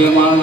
Jerman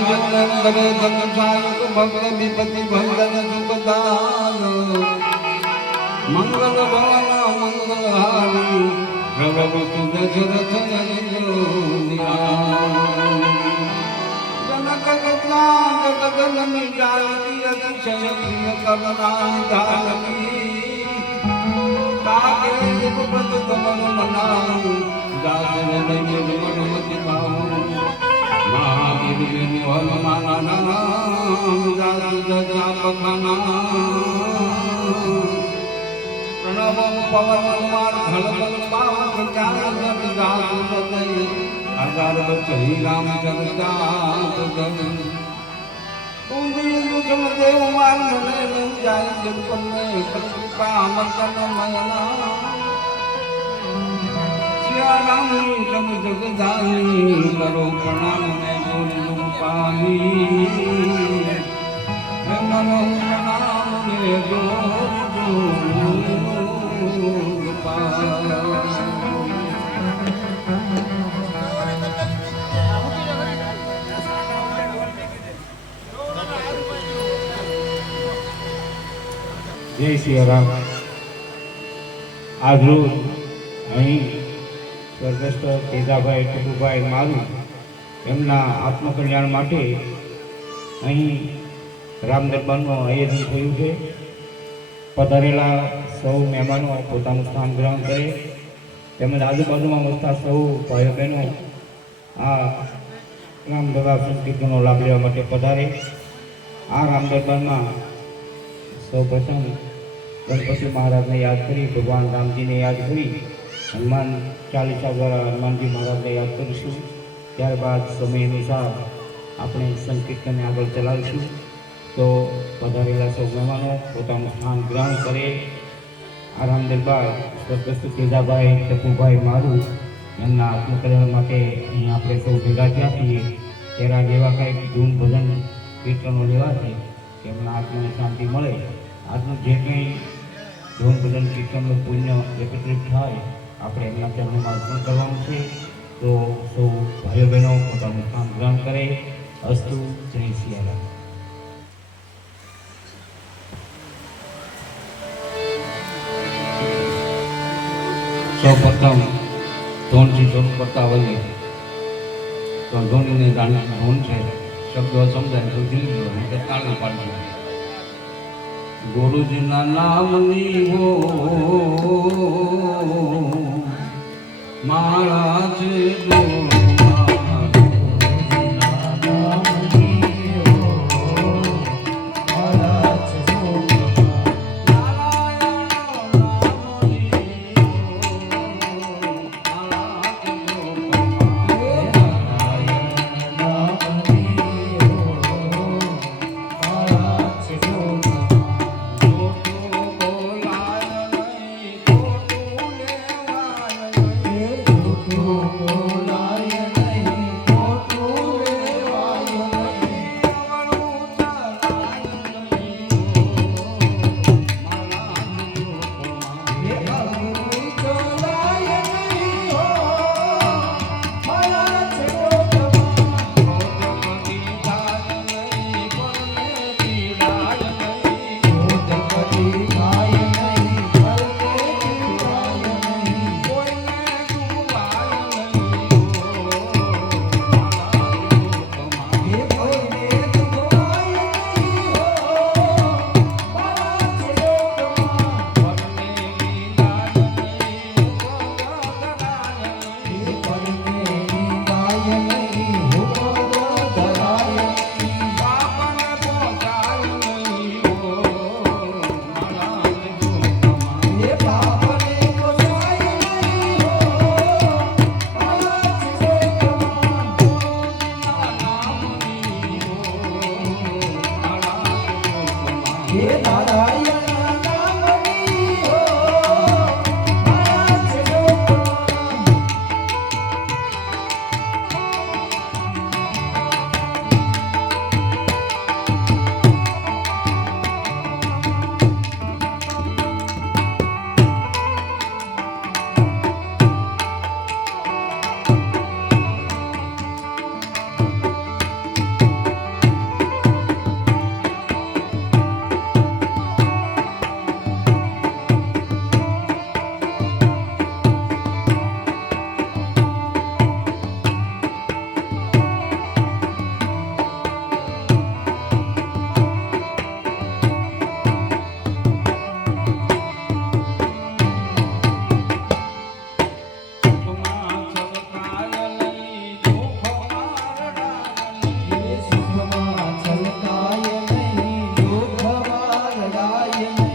રાજન કરે સંસાયુક ભક્ત વિપતિ ભંજન સુખદાન મંગલ ભવન મંગલ હારી પ્રભુ તું દશરથ જનક ગગના જગત જની જાતી અતિશય પ્રિય કરના ધારકી તાકે ઉપપત તમન મનાવું ગાજન નિર્મળ મત પાવું મહાદેવી વનમાના પ્રણવ પવન માર ધળબલ પાવન જાન જાન અગર બચી રામ જગદાત જન ઉંગલી યુજમ દેવ માન મને જાય જગપન કૃપા મન મયના. સિયારામ જમ જગદાની કરો પ્રણામ ને બોલું પામી હે મનો પ્રણામ ને જોલું પામી જય સિયારામ આજરોજ અહીં સ્વર્ગસ્થ તેજાભાઈ ટુકુભાઈ મારું એમના આત્મકલ્યાણ માટે અહીં રામ દરબારનું આયોજન થયું છે. પધારેલા સૌ મહેમાનો પોતાનું સ્થાન ગ્રહણ કરે. તેમજ આજુબાજુમાં વસતા સૌ ભાઈઓ બહેનો આ રામ દરબાર સંસ્કૃતિનો લાભ લેવા માટે પધારે. આ રામ દરબારમાં સૌ પ્રથમ ગણપતિ મહારાજને યાદ કરી, ભગવાન રામજીને યાદ કરી, હનુમાન ચાલીસા દ્વારા હનુમાનજી મહારાજને યાદ કરીશું. ત્યારબાદ સમય અનુસાર આપણે સંકીર્તનને આગળ ચલાવીશું. તો પધારેલા સૌ મહેમાનો પોતાનું સ્થાન ગ્રહણ કરે. આરામ દરબાર સ્વર્ગસ્થ તેજાભાઈ ટપુભાઈ મારું, એમના આત્મકલ્યાણ માટે અહીં આપણે સૌ ભેગા થયા છીએ. ત્યારે જેવા કંઈક ધૂન ભજન કીર્તનો લેવાથી એમના આત્માને શાંતિ મળે. આજનું જે કંઈ ધૂન ભજન કીર્તનનું પુણ્ય એકત્રિત થાય આપણે એમના ચરણોમાં અર્પણ કરવાનું છે. તો સૌ ભાઈઓ બહેનો પોતાનું કામ ગ્રહણ કરે. અસ્તુ, જય સિયારામ. સૌ પ્રથમ ધોનથી શરૂ કરતા હોઈએ. તો ધોનીને જાણે ધોન છે, શબ્દો સમજાય તો જીવી લો નહીં તાળી પાડજો ગુરુજીના નામની હો માળા છે Yeah.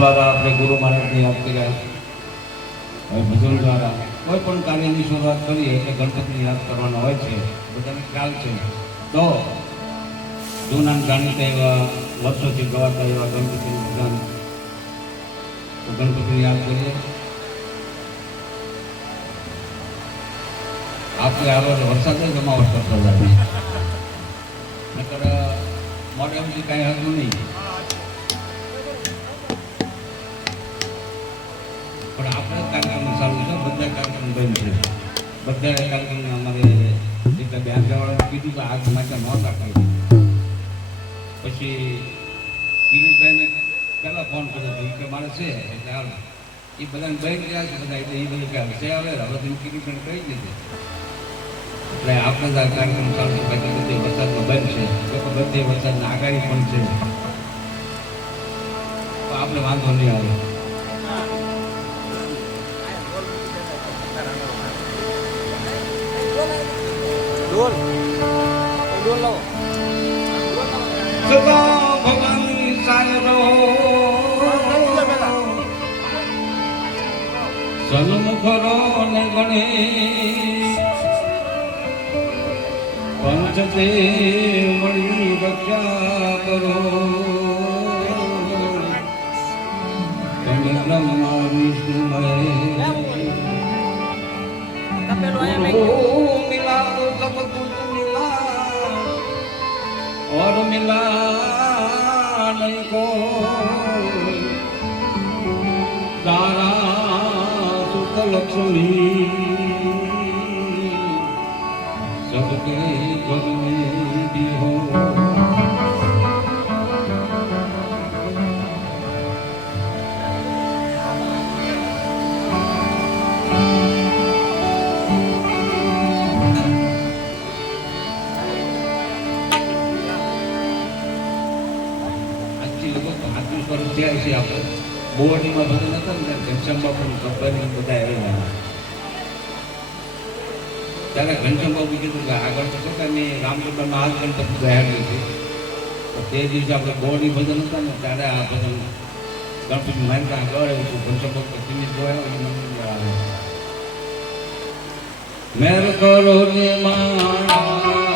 દ્વારા આપણે ગુરુ મહારાજને યાદ કર્યા હવે ભજન દ્વારા કોઈ પણ કાર્યની શરૂઆત કરીએ એટલે ગણપતિને યાદ કરવાનો હોય છે, બધાને ખ્યાલ છે. તો જૂના જાણીતા એવા, વર્ષોથી ગવાતા એવા ગણપતિનું ભજન, તો યાદ કરીએ. આપણે હાલો વરસાદ જમાવટ કરતા જાય નકર મોડે સુધી કાંઈ હતું નહીં. બધા છે. બધા કાર્યક્રમને અમારે એટલે બેન જવાળાને કીધું કે આજ માટે નહોતા કરી પછી કિરીટભાઈને પહેલાં ફોન કર્યો હતો કે મારે છે, એટલે હાલ. એ બધાને બંધ ગયા છે બધા, એટલે એ બધું કે હશે હવે હવે તમે કિરીટભાઈ કહી દીધું. એટલે આપણે આ કાર્યક્રમ ચાલતો બાકી બધે વરસાદનો બંધ છે. લોકો બધે વરસાદની આગાહી પણ છે. આપણે વાંધો નહીં આવે. luôn. Luôn lâu Suka mengang sano Salam karo nagane Panchate mani bhakya karo đi. Brahma Vishnu Mai Tapi lu ayam सब कुछ मिला और मिला नहीं को तारा सुख लक्ष्मी सबके घर બોર્ડમાં બધા નતા ને ત્યારે ઘનશ્યામ બાપુનું કંપની બધા આવેલા ત્યારે ઘનશ્યામ બાપુ કીધું કે આગળ તો શું કાંઈ મેં રામચંદ્રમાં આ ગણપતિ બેહાડ્યું છે. તો તે દિવસે આપણે બોર્ડની ભજન હતા ને ત્યારે આ ભજન ગણપતિ મારી ત્યાં ગળે હતું. ઘનશ્યામ બાપુ સીમિત જોયા અને મંદિર આવે મેર કરો ને મારા